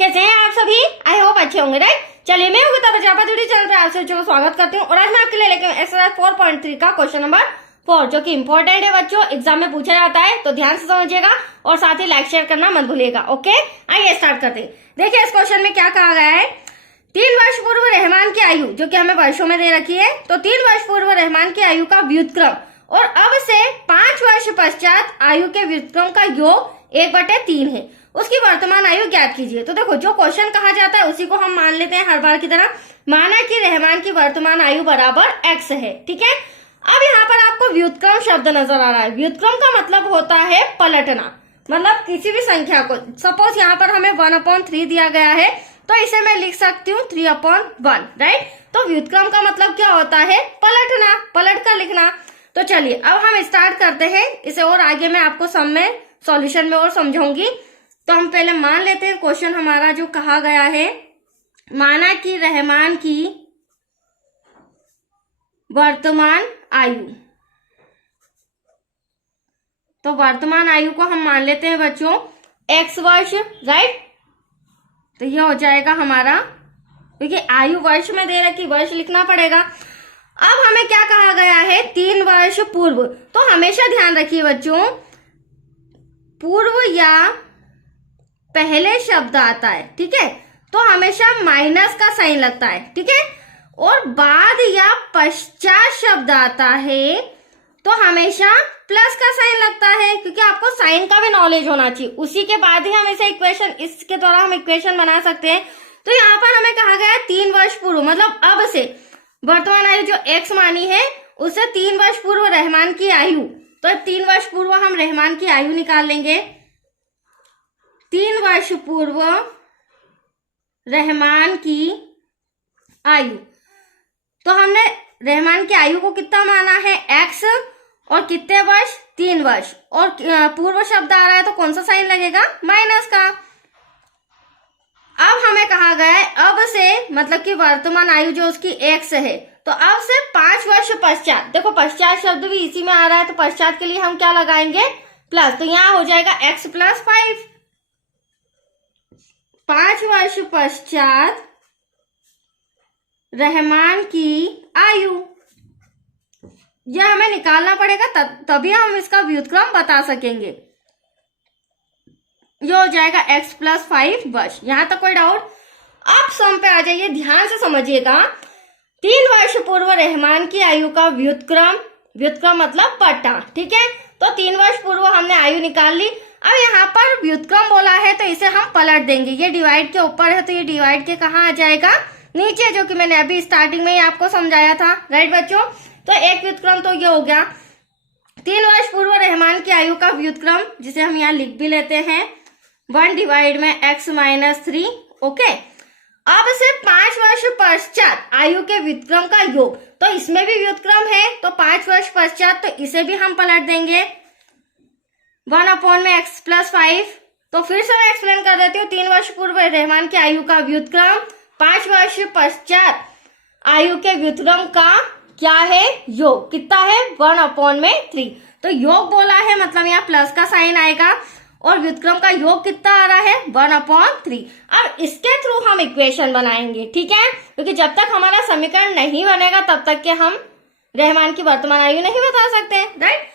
कैसे हैं आप सभी? आई होप अच्छे होंगे, राइट। चलिए, मैं योगिता प्रजापति चैनल पे आप सभी को स्वागत करती हूँ और आज मैं आपके लिए लेके एक्सरसाइज 4.3 का क्वेश्चन नंबर 4 जो कि इंपॉर्टेंट है बच्चों, एग्जाम में पूछा जाता है, तो ध्यान से समझिएगा और साथ ही लाइक शेयर करना मत भूलिएगा। ओके, आइए स्टार्ट करते हैं। देखिए इस क्वेश्चन में क्या कहा गया है। 3 वर्ष पूर्व रहमान की आयु, जो कि हमें वर्षों में दे रखी है, तो 3 वर्ष पूर्व रहमान की आयु का व्युत्क्रम और अब से 5 वर्ष पश्चात आयु के व्युत्क्रम का योग 1/3 है। उसकी वर्तमान आयु ज्ञात कीजिए। तो देखो, जो क्वेश्चन कहा जाता है उसी को हम मान लेते हैं हर बार की तरह। माना कि रहमान की वर्तमान आयु बराबर x है, ठीक है। अब यहाँ पर आपको व्युत्क्रम शब्द नजर आ रहा है। व्युत्क्रम का मतलब होता है पलटना, मतलब किसी भी संख्या को। सपोज यहाँ पर हमें 1/3 दिया गया है, तो इसे मैं लिख सकती हूँ 3/1, राइट। तो व्युत्क्रम का मतलब क्या होता है? पलटना, पलट कर लिखना। तो चलिए अब हम स्टार्ट करते हैं इसे, और आगे मैं आपको सब में सॉल्यूशन में और समझाऊंगी। तो हम पहले मान लेते हैं क्वेश्चन हमारा जो कहा गया है, माना कि रहमान की वर्तमान आयु, तो वर्तमान आयु को हम मान लेते हैं बच्चों x वर्ष, राइट। तो ये हो जाएगा हमारा, क्योंकि आयु वर्ष में दे रखी, वर्ष लिखना पड़ेगा। अब हमें क्या कहा गया है? 3 वर्ष पूर्व। तो हमेशा ध्यान रखिए बच्चों, पूर्व या पहले शब्द आता है, ठीक है, तो हमेशा माइनस का साइन लगता है, ठीक है। और बाद या पश्चात शब्द आता है तो हमेशा प्लस का साइन लगता है, क्योंकि आपको साइन का भी नॉलेज होना चाहिए। उसी के बाद ही हम इसे इक्वेशन, इसके द्वारा हम इक्वेशन बना सकते हैं। तो यहाँ पर हमें कहा गया है 3 वर्ष पूर्व, मतलब अब से वर्तमान आयु जो x मानी है उससे 3 वर्ष पूर्व रहमान की आयु। तो 3 वर्ष पूर्व हम रहमान की आयु निकाल लेंगे। 3 वर्ष पूर्व रहमान की आयु, तो हमने रहमान की आयु को कितना माना है? x, और कितने वर्ष? 3 वर्ष। और पूर्व शब्द आ रहा है तो कौन सा साइन लगेगा? माइनस का। अब हमें कहा गया है अब से, मतलब कि वर्तमान आयु जो उसकी x है, तो अब से 5 वर्ष पश्चात। देखो पश्चात शब्द भी इसी में आ रहा है, तो पश्चात के लिए हम क्या लगाएंगे? प्लस। तो यहाँ हो जाएगा x + 5। 5 वर्ष पश्चात रहमान की आयु, यह हमें निकालना पड़ेगा, तभी हम इसका व्युत्क्रम बता सकेंगे। ये हो जाएगा x + 5 वर्ष। यहां तक कोई डाउट? अब सम पे आ जाइए, ध्यान से समझिएगा। 3 वर्ष पूर्व रहमान की आयु का व्युत्क्रम, व्युत्क्रम मतलब पट्टा, ठीक है। तो 3 वर्ष पूर्व हमने आयु निकाल ली। अब यहाँ पर व्युत्क्रम बोला है तो इसे हम पलट देंगे। ये डिवाइड के ऊपर है तो ये डिवाइड के कहाँ आ जाएगा? नीचे, जो कि मैंने अभी स्टार्टिंग में ही आपको समझाया था, राइट बच्चों। तो एक व्युत्क्रम तो ये हो गया 3 वर्ष पूर्व रहमान की आयु का व्युत्क्रम, जिसे हम यहाँ लिख भी लेते हैं 1 में x - 3। ओके, अब से 5 वर्ष पश्चात आयु के व्युत्क्रम का योग, तो इसमें भी व्युत्क्रम है तो 5 वर्ष पश्चात, तो इसे भी हम पलट देंगे 1 में x + 5। तो फिर से मैं एक्सप्लेन कर देती हूँ। 3 वर्ष पूर्व रहमान की आयु का व्युत्क्रम, 5 वर्ष पश्चात आयु के व्युत्क्रम का क्या है? योग। कितना है? 1/3। तो योग बोला है मतलब यहाँ प्लस का साइन आएगा, और व्युत्क्रम का योग कितना आ रहा है? 1/3। अब इसके थ्रू हम इक्वेशन बनाएंगे, ठीक है, क्योंकि जब तक हमारा समीकरण नहीं बनेगा तब तक के हम रहमान की वर्तमान आयु नहीं बता सकते, राइट।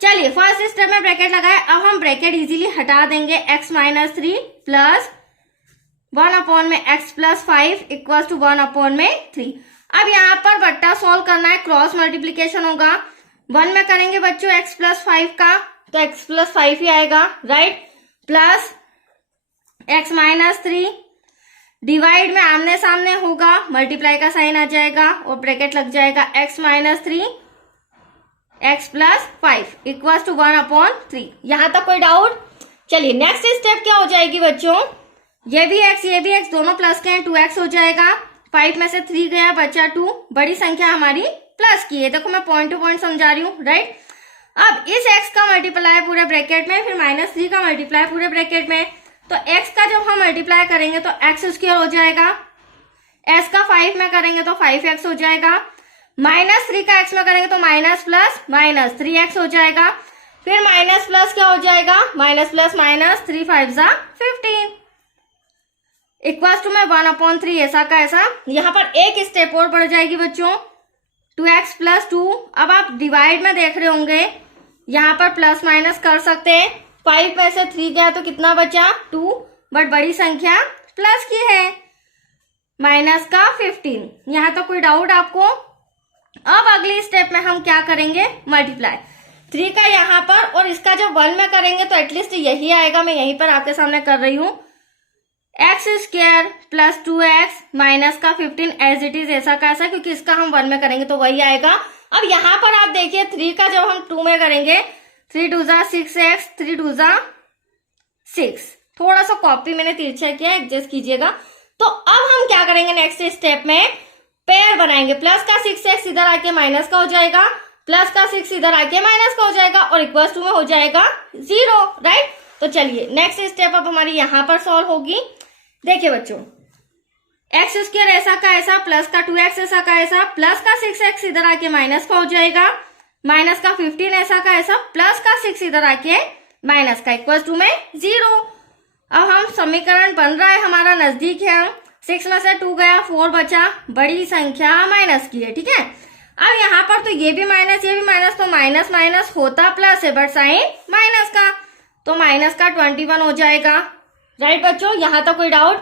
चलिए फर्स्ट स्टेप में ब्रैकेट लगाए। अब हम ब्रैकेट इजीली हटा देंगे। x - 3 प्लस 1 में x + 5 = 1/3। अब यहाँ पर बट्टा सॉल्व करना है, क्रॉस मल्टीप्लीकेशन होगा। 1 में करेंगे बच्चों x + 5 का, तो x + 5 ही आएगा, राइट। प्लस x - 3 डिवाइड में आमने सामने होगा, मल्टीप्लाई का साइन आ जाएगा और ब्रैकेट लग जाएगा x - 3 x + 5 = 1/3। यहां तक कोई डाउट? चलिए नेक्स्ट स्टेप क्या हो जाएगी बच्चों? ये भी x दोनों प्लस के हैं, 2x हो जाएगा। 5 में से 3 गया, बचा 2। बड़ी संख्या हमारी प्लस की है। देखो मैं पॉइंट टू पॉइंट समझा रही हूँ, राइट। अब इस x का मल्टीप्लाई पूरे ब्रैकेट में, फिर -3 का मल्टीप्लाई पूरे ब्रैकेट में। तो x का जब हम मल्टीप्लाई करेंगे तो x² हो जाएगा। s का 5 में करेंगे तो 5x हो जाएगा। -3 का x में करेंगे तो माइनस प्लस माइनस 3x हो जाएगा। फिर माइनस प्लस क्या हो जाएगा? Minus plus minus 3 5 15। Equals to में 1/3 ऐसा का ऐसा। यहाँ पर एक स्टेप और बढ़ जाएगी बच्चों, 2x + 2। अब आप डिवाइड में देख रहे होंगे, यहाँ पर प्लस माइनस कर सकते हैं। 5 में से 3 गया तो कितना बचा 2, बट बड़ी संख्या प्लस की है, माइनस का 15। यहाँ तो कोई डाउट आपको? अब अगली स्टेप में हम क्या करेंगे, मल्टीप्लाई 3 का यहाँ पर, और इसका जब 1 में करेंगे तो एटलीस्ट यही आएगा। मैं यहीं पर आपके सामने कर रही हूँ, x² + 2x माइनस का 15 एज इट इज ऐसा का ऐसा, क्योंकि इसका हम 1 में करेंगे तो वही आएगा। अब यहाँ पर आप देखिए 3 का जब हम 2 में करेंगे, 3 2 = 6x, 3 2 = 6। थोड़ा सा कॉपी मैंने तिरछा किया, एडजस्ट कीजिएगा। तो अब हम क्या करेंगे, नेक्स्ट स्टेप में पेयर बनाएंगे। प्लस का 6x इधर आके माइनस का हो जाएगा, प्लस का 6 इधर आके माइनस का हो जाएगा, और इक्वल्स टू में हो जाएगा 0, राइट। तो चलिए नेक्स्ट स्टेप अब हमारी यहाँ पर सॉल्व होगी। देखिए बच्चों, x² ऐसा का ऐसा, प्लस का 2x ऐसा का ऐसा, प्लस का 6x इधर आके माइनस का हो जाएगा, माइनस का 15 ऐसा का ऐसा, प्लस का 6 इधर आके माइनस का, इक्वल्स टू में 0। अब हम समीकरण बन रहा है हमारा, नजदीक है हम। 6 में से 2 गया, 4 बचा, बड़ी संख्या माइनस की है, ठीक है। अब यहाँ पर तो ये भी माइनस ये भी माइनस, तो माइनस माइनस होता प्लस है, बट साइन माइनस का, तो माइनस का 21 हो जाएगा, राइट बच्चों। यहाँ तो कोई डाउट?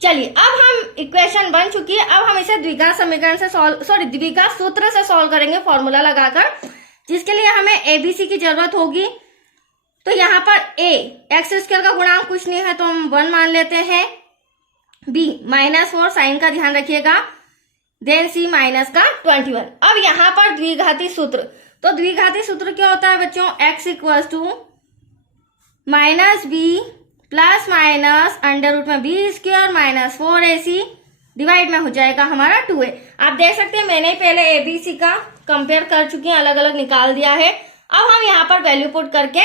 चलिए अब हम इक्वेशन बन चुकी है, अब हम इसे द्विघात समीकरण से द्विघात सूत्र से सॉल्व करेंगे, फॉर्मूला लगाकर, जिसके लिए हमें एबीसी की जरूरत होगी। तो यहाँ पर a x² का गुणांक कुछ नहीं है तो हम 1 मान लेते हैं, b -4 साइन का ध्यान रखिएगा, देन c माइनस का 21। अब यहाँ पर द्विघाती सूत्र, तो द्विघाती सूत्र क्या होता है बच्चों, x = -b plus minus √b² - 4ac, divide में हो जाएगा हमारा 2a। आप देख सकते हैं मैंने पहले एबीसी का कंपेयर कर चुकी हैं, अलग अलग निकाल दिया है। अब हम यहाँ पर वैल्यू पुट करके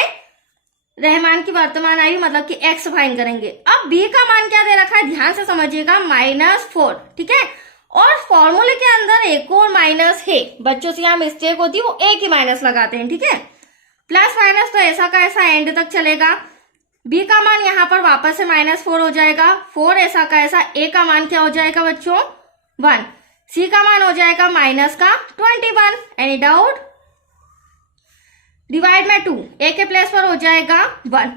रहमान की वर्तमान आयु मतलब कि x फाइंड करेंगे। अब b का मान क्या दे रखा है, ध्यान से समझिएगा, -4, ठीक है। और फॉर्मूले के अंदर एक और माइनस है, बच्चों से यहाँ मिस्टेक होती है, वो एक ही माइनस लगाते हैं, ठीक है। प्लस माइनस तो ऐसा का ऐसा एंड तक चलेगा। b का मान यहाँ पर वापस से -4 हो जाएगा, 4 ऐसा का ऐसा, a का मान क्या हो जाएगा बच्चों 1, c का मान हो जाएगा माइनस का 21। Any doubt? डिवाइड में 2, a के प्लेस पर हो जाएगा 1।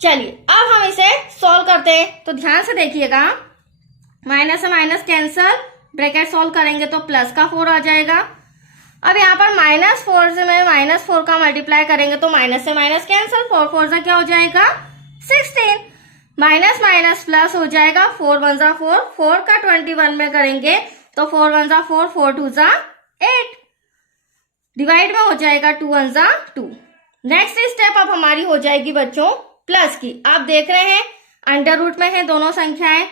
चलिए अब हम इसे सॉल्व करते हैं, तो ध्यान से देखिएगा, माइनस से माइनस कैंसल, ब्रैकेट सॉल्व करेंगे तो प्लस का 4 आ जाएगा। अब यहाँ पर -4 से मैं -4 का मल्टीप्लाई करेंगे तो माइनस से माइनस कैंसल, 4 4 से क्या हो जाएगा 16, माइनस माइनस प्लस हो जाएगा, 4 1 = 4, 4 का 21 में करेंगे तो 4 1 = 4, 4 2 = 8, डिवाइड में हो जाएगा 2 1 = 2। नेक्स्ट स्टेप अब हमारी हो जाएगी बच्चों प्लस की। आप देख रहे हैं अंडर रूट में है दोनों संख्याएं,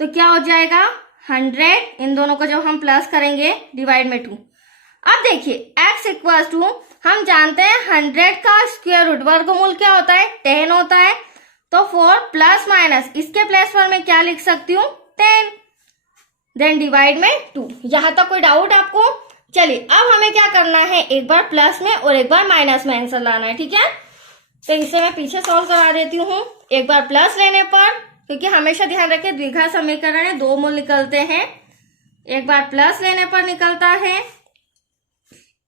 तो क्या हो जाएगा 100, इन दोनों को जब हम प्लस करेंगे डिवाइड में 2। अब देखिए x = हम जानते हैं 100 का स्क्वायर रूट वर्गमूल क्या होता है 10 होता है, तो 4 प्लस माइनस इसके प्लेस पर मैं क्या लिख सकती हूँ 10, देन डिवाइड में 2। यहां तक कोई डाउट आपको? चलिए अब हमें क्या करना है, एक बार प्लस में और एक बार माइनस में आंसर लाना है, ठीक है। तो इसे मैं पीछे सॉल्व करा देती हूँ। एक बार प्लस लेने पर, क्योंकि हमेशा ध्यान रखिए द्विघात समीकरण है, 2 मूल निकलते हैं, एक बार प्लस लेने पर निकलता है,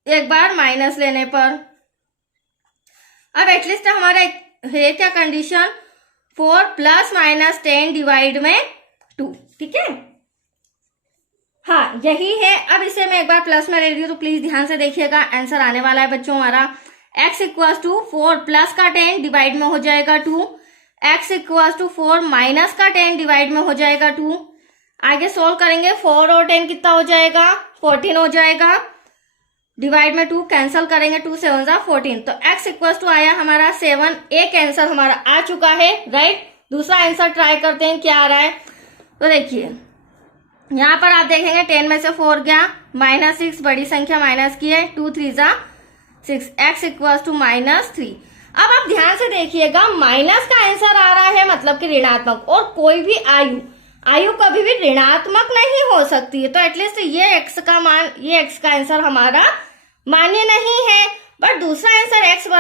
एक बार माइनस लेने पर। अब एटलीस्ट हमारा है क्या कंडीशन, 4 प्लस माइनस 10 डिवाइड में 2, ठीक है। हाँ यही है। अब इसे मैं एक बार प्लस में ले रही हूँ, तो प्लीज ध्यान से देखिएगा, आंसर आने वाला है बच्चों हमारा x = 4 प्लस का 10 डिवाइड में हो जाएगा 2, x = 4 माइनस का 10 डिवाइड में हो जाएगा 2। आगे सोल्व करेंगे, 4 और 10 कितना हो जाएगा 14 हो जाएगा, डिवाइड में 2 कैंसिल करेंगे, 2 7 = 14, तो x = आया हमारा 7। एक आंसर हमारा आ चुका है, राइट। दूसरा आंसर ट्राई करते हैं क्या आ रहा है। तो देखिए यहाँ पर आप देखेंगे 10 में से 4 गया, -6 बड़ी संख्या माइनस की है, 2 3 = 6, x = -3। अब आप ध्यान से देखिएगा, माइनस का आंसर आ रहा है मतलब कि ऋणात्मक, और कोई भी आयु कभी भी ऋणात्मक नहीं हो सकती है, तो एटलीस्ट ये x का मान, ये x का आंसर हमारा मान्य नहीं है। बट दूसरा आंसर x =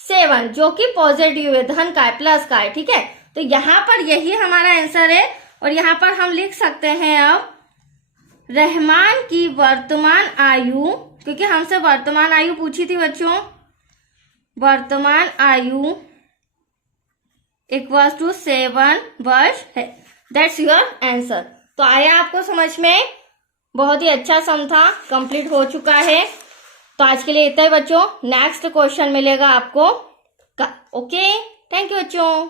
7 जो कि पॉजिटिव है, धन का है, प्लस का है, ठीक है। तो यहाँ पर यही हमारा आंसर है और यहाँ पर हम लिख सकते हैं अब रहमान की वर्तमान आयु, क्योंकि हमसे वर्तमान आयु पूछी थी बच्चों, वर्तमान आयु इक्वल्स टू 7 वर्ष है। That's your answer. तो आया आपको समझ में? बहुत ही अच्छा सम था, कंप्लीट हो चुका है। तो आज के लिए इतना ही बच्चों, नेक्स्ट क्वेश्चन मिलेगा आपको। ओके, थैंक यू बच्चों।